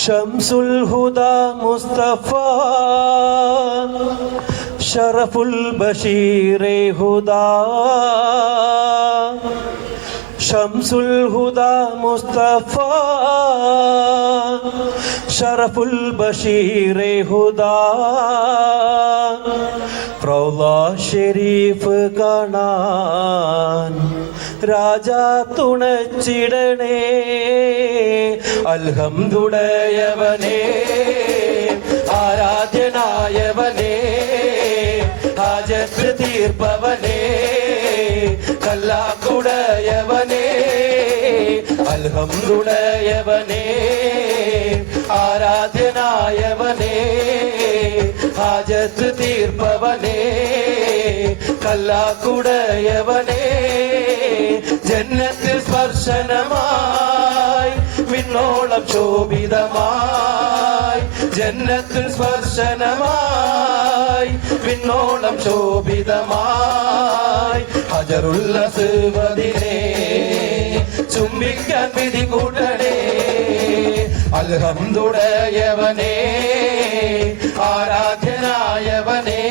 ഷംസുൽ ഹുദാ മുസ്തഫ ഷറഫുൽ ബഷീറെ ഹുദാ ഷംസുൽ ഹുദാ മുസ്തഫ ഷറഫുൽ ബഷീറെ ഹുദാ റൗള ഷരീഫ് കാണാൻ രാജാ തുണച്ചിടണേ അൽഹംദുടയവനേ ആരാധ്യനായവനേ ഹാജത്ത് തീർപ്പവനേ കല്ലാക്കുടയവനേ അൽഹംദുടയവനേ ആരാധ്യനായവനേ ഹാജത്ത് തീർപ്പവനേ കല്ലാക്കുടയവനേ ജന്നത്തിൽ സ്പർശനമായി വിണ്ണോളം ശോഭിതമായി ജന്നത്തിൽ സ്പർശനമായി വിണ്ണോളം ശോഭിതമായി ഹജറുൽ അസ്വദിനെ ചുംബിക്കാൻ വിധി കൂട്ടണേ അൽഹംദുടയവനേ ആരാധ്യനായവനേ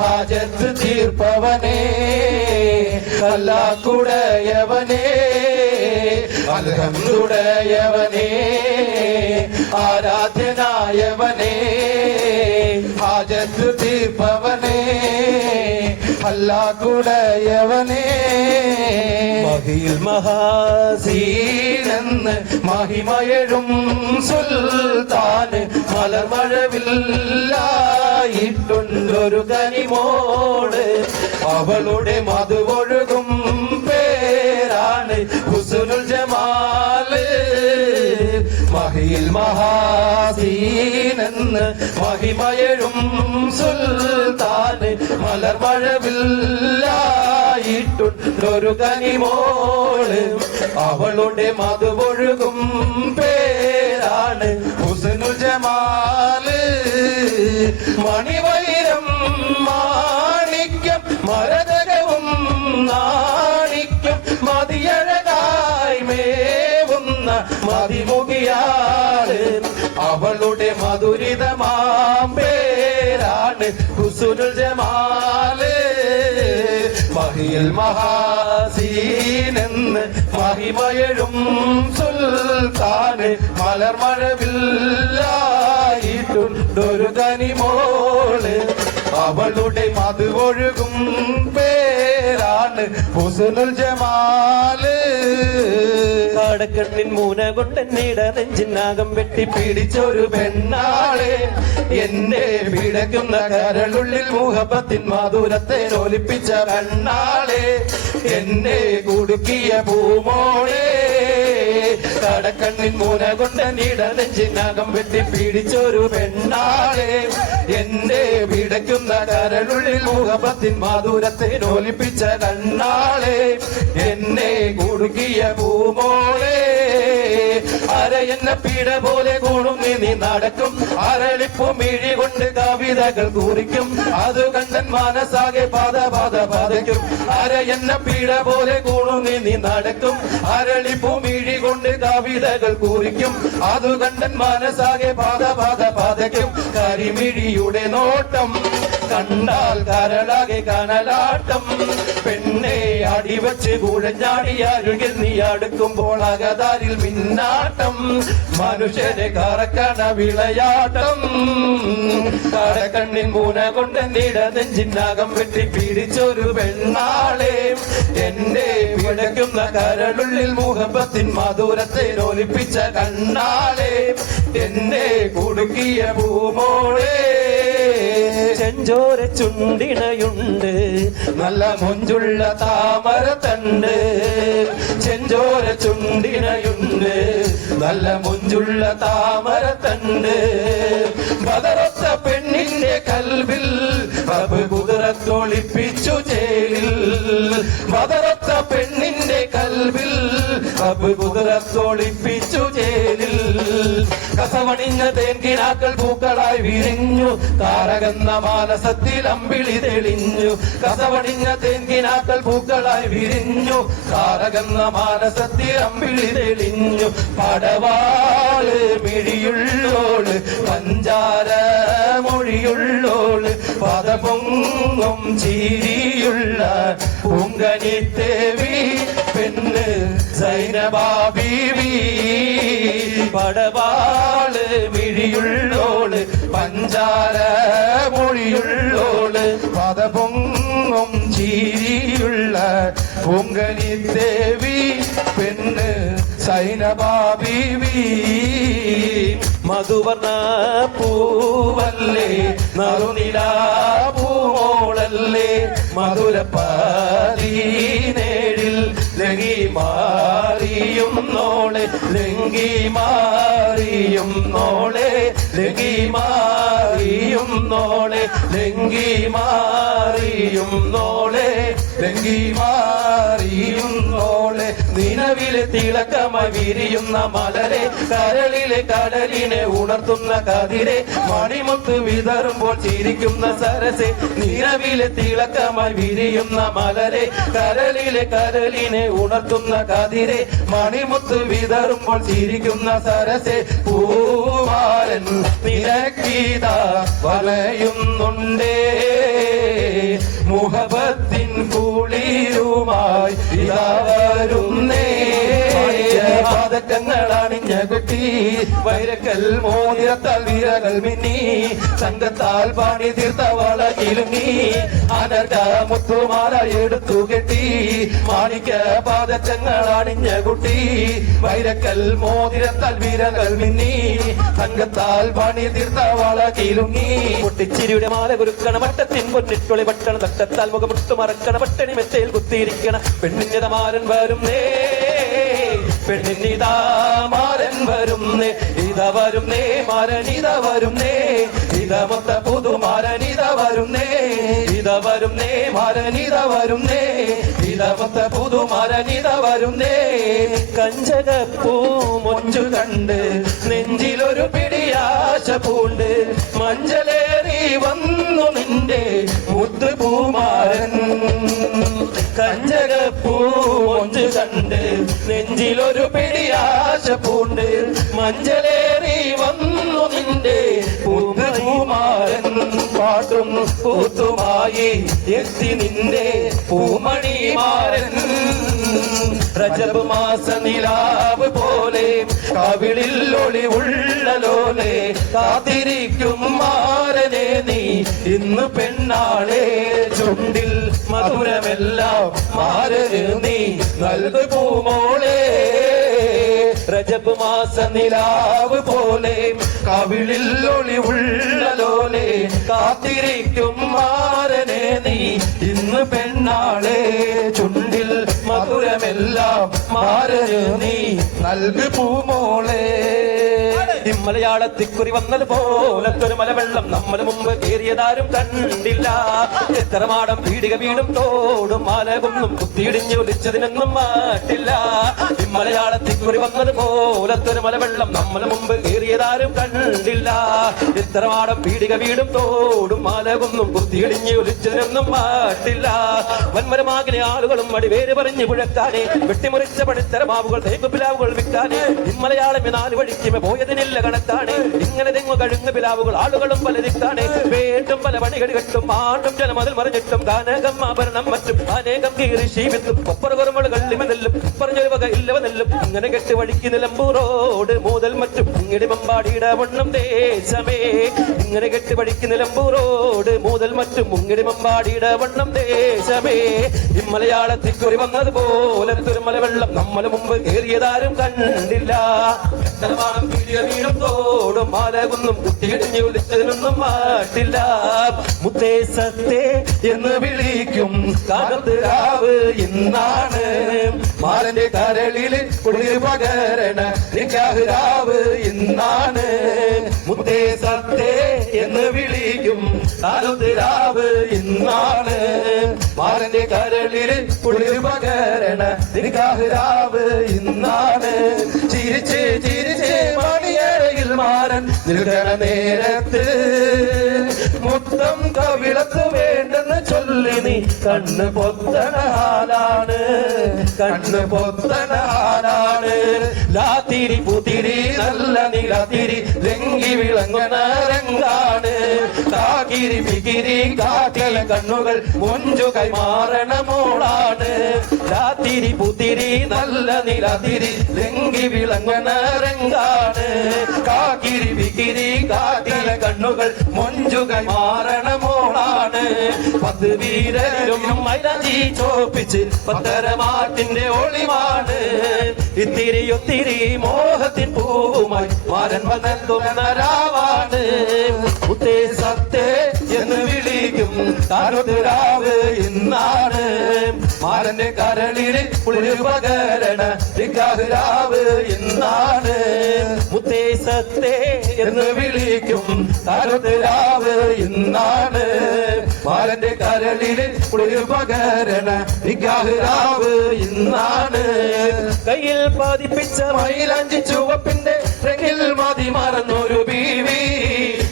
ഹാജത്ത് തീർപ്പവനേ കല്ലാക്കുടയവനേ അൽഹംദുടയവനേ ആരാധ്യനായവനേ ഹാജത്ത് തീർപ്പവനേ അല്ലാക്കുടയവനേ മഹിൽ മഹാസീനെന്ന് മഹിമയഴും സുൽത്താന് മലർമഴവില്ലായിട്ടുണ്ടൊരു കനിമോട് അവളുടെ മധുവൊഴുകും പേരാണ് ഹുസ്നുൽ ജമാല് മഹിൽ മഹാസീനെന്ന് മഹിമയഴും സുൽത്താന് മലർമഴവില്ലായിട്ടുണ്ടൊരു കനിമോള് അവളുടെ മധുവൊഴുകും പേരാണ് ഹുസ്നുൽ ജമാല് മണിവൈരം മാണിക്യം മരതകവും നാണിക്യം മതിയഴകായി മേവുന്ന മതിമുകിയാള് അവളുടെ മധുരിതമാം പേരാണ് ഹുസ്നുൽ ജമാല് മഹിൽ മഹാസീനെന്ന് മഹിമയഴും സുൽത്താന് മലർമഴവില്ലായിട്ടുണ്ടൊരു കനിമോള് അവളുടെ മധുവൊഴുകും പേരാണ് ഹുസ്നുൽ ജമാല് കാടക്കണ്ണിൻ മൂന കൊണ്ടെന്നിട നെഞ്ചിനാകം വെട്ടി പിടിച്ചൊരു പെണ്ണാളെ എന്നെ പിടയ്ക്കുന്ന കരളുള്ളിൽ മുഹബത്തിൻ മാധുരത്തെ ഒലിപ്പിച്ച പെണ്ണാളെ എന്നെ കുടുക്കിയ പൂമോളെ കടക്കണ്ണിൻ മൂന കൊണ്ടെന്നിട നെഞ്ചിനാകം വെട്ടി പിടിച്ചൊരു പെണ്ണാളെ എന്നെ പിടയ്ക്കുന്ന കരളുള്ളിൽ മുഹബത്തിൻ മാധുരത്തെ ഒലിപ്പിച്ച കണ്ണാളെ എന്നെ കുടുക്കിയ പൂമോളെ അരയെന്ന പീഡ പോലെ കൂടും നീ നടക്കും അരളിപ്പു മിഴി കൊണ്ട് കവിതകൾ കുറിക്കും അത് കണ്ടൻ മനസ്സാകെ പാതയ്ക്കും അരയെന്ന പീഡ പോലെ കൂടും നീ നടക്കും അരളിപ്പു മിഴി കൊണ്ട് കവിതകൾ കുറിക്കും അത് കണ്ടൻ മനസ്സാകെ പാതയ്ക്കും കരിമിഴിയുടെ നോട്ടം കണ്ടാൽ കരളാകെ കനലാട്ടം പെണ്ണെ അടിവച്ച് കുഴഞ്ഞാടി അരുകിൽ നീ അടുക്കുമ്പോൾ അകതാരിൽ മിന്നാട്ടം മനുഷ്യനെ കറക്കണ വിളയാട്ടം കടക്കണ്ണിൻ മൂന കൊണ്ട് നീട നെഞ്ചിനാകം വെട്ടി പിടിച്ചൊരു പെണ്ണാളെ എന്റെ വിടയ്ക്കുന്ന കരളുള്ളിൽ മുഹബത്തിൻ മധുരത്തെ ഒലിപ്പിച്ച കണ്ണാളെ എന്നെ കുടുക്കിയ പൂമോളെ ചെഞ്ചോര ചുണ്ടിണയുണ്ട് നല്ല മൊഞ്ചുള്ള താമരത്തണ്ട് ചെഞ്ചോര ചുണ്ടിണയുണ്ട് നല്ല മൊഞ്ചുള്ള താമരത്തണ്ട് ബദറൊത്ത പെണ്ണിന്റെ കൽവിൽ റബ്ബ് കുതിരത്തൊളിപ്പിച്ചു ചേലിൽ ബദറൊത്ത പെണ്ണിന്റെ കൽവിൽ റബ്ബ് കുതിരത്തൊളിപ്പിച്ചു ചേലിൽ കസവണിഞ്ഞ തേൻകിനാക്കൾ പൂക്കളായി വിരിഞ്ഞു താരകന്ന മാനസത്തിൽ അമ്പിളി തെളിഞ്ഞു കസവണിഞ്ഞ തേൻകിനാക്കൾ പൂക്കളായി വിരിഞ്ഞു താരകന്ന മാനസത്തിൽ അമ്പിളി തെളിഞ്ഞു പടവാള് പഞ്ചാര മൊഴിയുള്ളോള് പദപൊങ്ങും ചിരിയുള്ള പൂങ്കനിത്തേവി പെണ്ണ് സൈനബാ ബീവി പടവാള് മിഴിയുള്ളോള് പഞ്ചാര മൊഴിയുള്ളോള് പദപൊങ്ങും ചിരിയുള്ള പൂങ്കനിത്തേവി പെണ്ണ് സൈനബാ ബീവി മധുവർണ്ണ പൂവല്ലേ നറുനില പൂമോളല്ലേ മധുരപ്പാതീനേഴിൽ ലങ്കി മാറിയും നോളെ ലങ്കി മാറിയും നോളെ ലങ്കി മാറിയും നോളെ ലങ്കി മാറിയും നോളെ ലങ്കി മാറിയും നോളെ നിലവിലെ തിളക്കമായി വിരിയുന്ന മലരെ കരളിലെ കടലിനെ ഉണർത്തുന്ന കതിരെ മണിമുത്ത് വിതറുമ്പോൾ ചിരിക്കുന്ന സരസെ നിലവിലെ തിളക്കമായി വിരിയുന്ന മലരെ കരളിലെ കടലിനെ ഉണർത്തുന്ന കതിരെ മണിമുത്ത് വിതറുമ്പോൾ ചിരിക്കുന്ന സരസെ പൂവാലൻ നിരക്കീത വലയുന്നുണ്ടേ മുഹബത്തിൻ കുളിരുമായി ഇതാ വരുന്നേ പതക്കങ്ങൾ അണിഞ്ഞ കുട്ടി വൈരക്കൽ മോതിരത്താൽ വിരകൾ മിന്നി സംഘത്താൽ പാണി തീർത്ത വള കിലുങ്ങി അനർക്ക മുത്തുമാല എടുത്തു കെട്ടി മാണിക്ക പാദക്കങ്ങൾ അണിഞ്ഞ കുട്ടി വൈരക്കൽ മോതിരത്താൽ വിരകൾ മിന്നി സംഘത്താൽ പാണി തീർത്ത വള കിലുങ്ങി പൊട്ടിച്ചിരിയുടെ മാല കുരുക്കണ വട്ടത്തിൻ പൊന്നിട്ടൊളി പട്ടണ തട്ടത്താൽ മുഖമുട്ടു മറക്കണ പട്ടണി മെത്തയിൽ കുത്തിയിരിക്കണ പെണ്ണിന്റെ മാരൻ വരുന്നേ പെണ്ണിനിതാ മാരൻ വരുന്നേ ഇതാ വരുന്നേ മാരനിത വരുന്നേ ഇതാ മൊത്ത പുതുമാരനിത വരുന്നേ ഇതാ വരുന്നേ മാരനിത വരുന്നേ ഇതാ മൊത്ത പുതുമാരനിത വരുന്നേ കഞ്ചകപ്പൂ മൊഞ്ചു കണ്ട് നെഞ്ചിലൊരു പിടിയാശ പൂണ്ട് മഞ്ചലേറി വന്നു നിന്റെ മുത്തുപൂമാരൻ കഞ്ചകപ്പൂ മൊഞ്ചു കണ്ട് നെഞ്ചിലൊരു പിടിയാശ പൂണ്ട് മഞ്ചലേറി വന്നു നിന്റെ പൂമാരൻ പാട്ടും കൂത്തുമായി എത്തി നിന്റെ പൂമണിമാരൻ രജബ് മാസ നിലാവ് പോലെ കവിളിൽ ഒളിവുള്ള ലോലെ കാത്തിരിക്കും മാരനെ നീ ഇന്ന് പെണ്ണാളെ ചുണ്ടിൽ മധുരമെല്ലാം മാരന് നീ നൽകു പൂമോളെ രജബ് മാസ നിലാവ് പോലെ കവിളിൽ ഒളിവുള്ള ലോലെ കാത്തിരിക്കും മാരനെ നീ ഇന്ന് പെണ്ണാളെ ചുണ്ടിൽ മധുരമെല്ലാം മാരന് നീ നൽകു പൂമോളെ മലയാളത്തിക്കുറി വന്നതുപോലത്തൊരു മലവെള്ളം നമ്മൾ മുമ്പ് കയറിയതാരും കണ്ടില്ല എത്ര മാടം പീടിക വീടും തോടും മാലകുന്നും കുത്തിയിടിഞ്ഞ് ഒലിച്ചതിനൊന്നും മാറ്റില്ല മലയാളത്തിക്കുറി വന്നതുപോലത്തൊരു മലവെള്ളം നമ്മൾ മുമ്പ് കയറിയതാരും കണ്ടില്ല എത്ര മാടം പീടിക വീടും തോടും മാലകുന്നും കുത്തിയിടിഞ്ഞ് ഒലിച്ചതിനൊന്നും മാറ്റില്ല വൻമരമാകിലെ ആളുകളും അടിവേര് പറഞ്ഞ് പുഴക്കാനെ വെട്ടിമുറിച്ച പടിത്തരമാവുകൾ തേക്കുപിലാവുകൾ വിൽക്കാനെ മലയാളം നാല് വഴിക്കുമേ പോയതിനില്ല കണക്കാണ് ഇങ്ങനെ തെങ്ങു കഴുങ്ങ പിലാവുകൾ ആളുകളും പലതിക്കാണ് വീണ്ടും പല പണികളി കെട്ടും ആണ്ടും ജനം അതിൽ മറിഞ്ഞിട്ടും ഗാനകം ആഭരണം മറ്റും അനേകം കീറി ശീവിത്തും ഒപ്പറകുറമൾ കള്ളിമെന്നെല്ലും പറഞ്ഞൊരു വക ഇല്ലവനെല്ലും ഇങ്ങനെ കെട്ട് വഴിക്ക് നിലമ്പൂറോട് മൂതൽ മറ്റും ഇങ്ങടി മമ്പാടിയുടെ വണ്ണം ദേശമേ ഇങ്ങനെ കെട്ട് വഴിക്ക് നിലമ്പൂറോട് മൂതൽ മറ്റും മുങ്ങിടി മമ്പാടിയുടെ വണ്ണം ദേശമേ മലയാളത്തിക്കുറി വന്നതുപോലത്തൊരു മലവെള്ളം നമ്മൾ മുമ്പ് കയറിയതാരും കണ്ടില്ല വീടും തോടും മാലകുന്നും കുത്തിയിടിഞ്ഞ് വിളിച്ചതിനൊന്നും മാറ്റില്ല മുത്തേ സത്തേ എന്ന് വിളിക്കും കാലത്ത് രാവ് ഇന്നാണ് മാലന്റെ കരളില് കുളിർ പകരണ നിക്കാഹ് രാവ് ഇന്നാണ് മുത്തേ സത്തേ എന്ന് വിളിക്കും കാലത്ത് രാവ് ഇന്നാണ് മാലന്റെ കരളില് കുളിർ പകരണ നിക്കാഹ് രാവ് ഇന്നാണ് ചിരിച്ച് ചിരിച്ച് മണിയറയിൽ മാറൻ നിൽക്കണ നേരത്ത് മുത്തം കവിളത്ത് വേണ്ടെന്ന് ചൊല്ലി നീ കണ്ണ് പൊത്തണ ആലാണ്, കണ്ണ് പൊത്തണ ആലാണ്. ലാത്തിരി പുത്തിരി നല്ല നിലാത്തിരി രംഗി വിളങ്ങുന്ന രംഗാണ്. കാക്കിരി പികിരി കാട്ടില കണ്ണുകൾ മൊഞ്ചു കൈമാറണ മോളാണ്. ലാത്തിരി പുത്തിരി നല്ല നിലാത്തിരി രംഗി വിളങ്ങുന്ന രംഗാണ്. കാക്കിരി പികിരി കാട്ടില കണ്ണുകൾ മൊഞ്ചു കൈമാറണ മോളാണ്. 10 വീരരും മൈലാഞ്ചി ചോപ്പിച്ച് പത്തരമാറ്റിന്റെ ഒളിമാണ്. ഇത്തിരി ഒത്തിരി മോഹത്തിൻ പൂവുമായി മാരൻ വന്നെത്തുന്ന രാവാണ്. മുത്തേ സത്തേ എന്ന് വിളിക്കും താരത്തിരാവ് ഇന്നാണ്. മാരന്റെ കരളിൽ കുളിര് പകരണ രാവ് ഇന്നാണ്. മുത്തേ സത്തേ എന്ന് വിളിക്കും താരത്തിരാവ് ഇന്നാണ്. മാരന്റെ കരളിൽ കുളിര് പകരണ രാവ് ഇന്നാണ്. കയ്യിൽ പതിപ്പിച്ച മൈലാഞ്ചി ചുവപ്പിന്റെ രംഗിൽ മതി മറന്നൊരു ബീവി.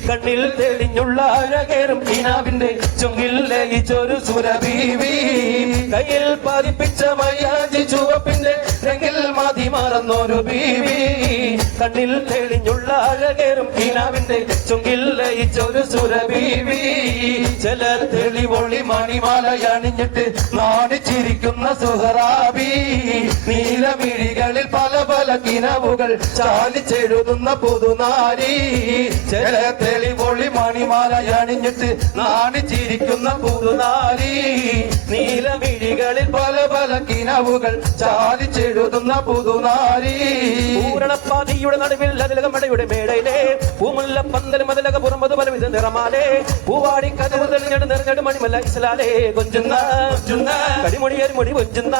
കണ്ണിൽ തെളിഞ്ഞുള്ള അഴകേറും കിനാവിന്റെ ചുങ്കിൽ ലയിച്ചൊരു സുരബീവി. കയ്യിൽ പതിപ്പിച്ച മൈലാഞ്ചി ചുവപ്പിന്റെ രംഗിൽ മതി മറന്നൊരു ബീവി. കണ്ണിൽ തെളിഞ്ഞുള്ള അഴകേറും കിനാവിന്റെ ചുങ്കിൽ ലയിച്ചൊരു സുരബീവി. ചില തെളിവൊളി മണിമാലയണിഞ്ഞിട്ട് നാണിച്ചിരിക്കുന്ന സുഹറാബി. നീലമിഴികളിൽ പല പല കിനവുകൾ ചാലിച്ചെഴുതുന്ന പുതുനാരി. ചില തെളിവൊളി മണിമാലയണിഞ്ഞിട്ട് നാണിച്ചിരിക്കുന്ന പുതുനാരി. നീലമിഴികളിൽ പല പല കിനവുകൾ ചാലിച്ചെഴുതുന്ന പുതുനാരി. പൂരണപ്പാതിയുടെ നടുവിൽ അതിലകമടയുടെ മേടയിലെ പൂമുല്ല പന്തൽ മതിലക പുറമത് പലവിധ നിറമാലേ. പൂവാടി കഥവ് തെളിഞ്ഞെടു നിറഞ്ഞെടു മണിമല്ല ഇസ്ലാലേ. കൊഞ്ചുന്ന കടിമൊഴിയരി മൊഴി കൊഞ്ചുന്ന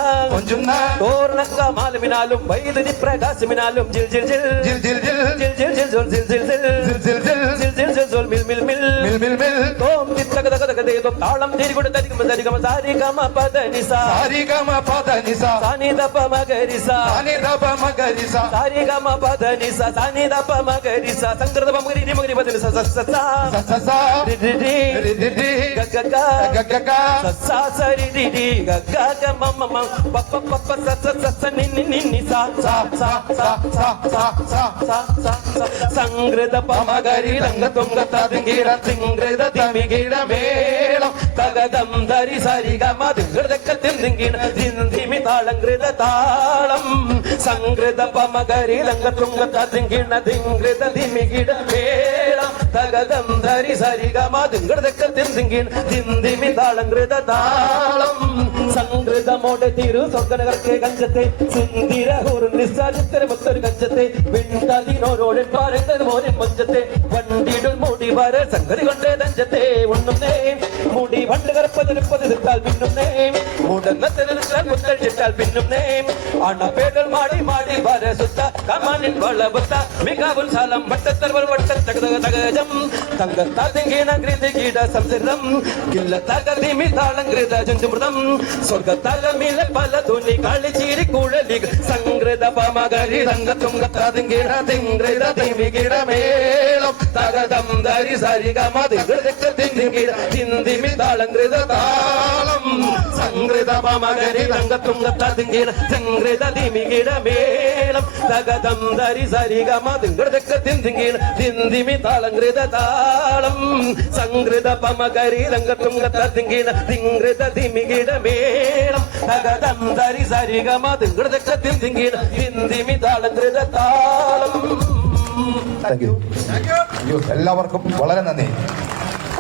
തോരണക്ക മാലമിനാലും വൈദ്യുതി പ്രകാശമിനാലും ജിൽ ജിൽ ജിൽ ജിൽ ജിൽ ജിൽ ജിൽ ജിൽ ജിൽ ജിൽ ജിൽ ജിൽ ജിൽ ജിൽ ജിൽ ജിൽ ജിൽ മിൽ മിൽ മിൽ മിൽ മിൽ മിൽ തോം തിത്തക തക തക ദേദം താളം തിരികൊടു തരിഗമ തരിഗമ സാരിഗമ പദനിസ സാരിഗമ പദനിസ സാനിദപ മഗരിസ സാനിദപ മഗരിസ സാരിഗമ പദനിസ സാനിദപ മഗരിസ സംകൃത മഗരി മഗരി പദനിസ സസസ സസസ രിരി രിരി ഗഗഗ ഗഗഗ സസ സരി രിരി ഗഗഗ മമ മമ പപ്പ പപ്പ സസ സസ നിന്നി നിന്നി സ സ സ സ സ സ സ സ സംകൃത പമഗരി രംഗതുംഗ തദിംഗിര തിംഗൃത തിമിഗിര മേളം തഗദം ധരി സരിഗമ ദിംഗൃതക തിംഗിര ദിന്ദിമി താളംകൃത താളം. സംകൃത പമഗരി രംഗതുംഗ തദിംഗിര ദിംഗൃത തിമിഗിര മേളം തഗദം ധരി സരിഗമ ദിംഗൃതക തിംഗിര ദിന്ദിമി താളംകൃത താളം. സംകൃതമോടെ തിരു സ്വർഗനകർക്ക് കഞ്ചത്തെ സുന്ദിര നിസ്സാരിത്തര മുത്തൊരു കഞ്ചത്തെ വിണ്ടതിനോരോടെ പാരന്തത് മോനെ മഞ്ചത്തെ വണ്ടിടും മുടി വര സംഗതി കൊണ്ടേ തഞ്ചത്തെ ഉണ്ണുന്നേ മുടി വണ്ട് കറുപ്പതിരുപ്പത് തിട്ടാൽ പിന്നുന്നേ മുടങ്ങത്തിരുത്താൽ മുത്തഴിച്ചിട്ടാൽ പിന്നുന്നേ അണപ്പേകൾ മാടി മാടി വര സുത്ത കമാനിൻ വളബുത്ത മികവുൽ സാലം വട്ടത്തർവർ വട്ടത്തക തകജം തങ്കത്താൽ തിങ്കീണ കൃതി കീട സംസൃതം കില്ല തകതിമി താളംകൃത ജുഞ്ചുമൃതം സ്വർഗത്തലമിലെ പല തുണി കളിച്ചിരി കുഴലി സംകൃത പമകരി രംഗത്തുംഗ തതിങ്കിട തിങ്കൃത തിമികിട മേളം തകതം ധരി സരിഗമ ദിഗൃതക തിങ്കിട തിന്ദിമി താളംകൃത താളം. സംകൃത പമകരി രംഗത്തുംഗ തതിങ്കിട തിങ്കൃത തിമികിട മേളം തകതം ധരി സരിഗമ ദിഗൃതക തിങ്കിട തിന്ദിമി താളംകൃത താളം. സംകൃത പമകരി രംഗത്തുംഗ തതിങ്കിട തിങ്കൃത തിമികിട മേളം തകതം ധരി സരിഗമ ദിഗൃതക തിങ്കിട തിന്ദിമി താളംകൃത താളം. Thank you. എല്ലാവർക്കും വളരെ നന്ദി.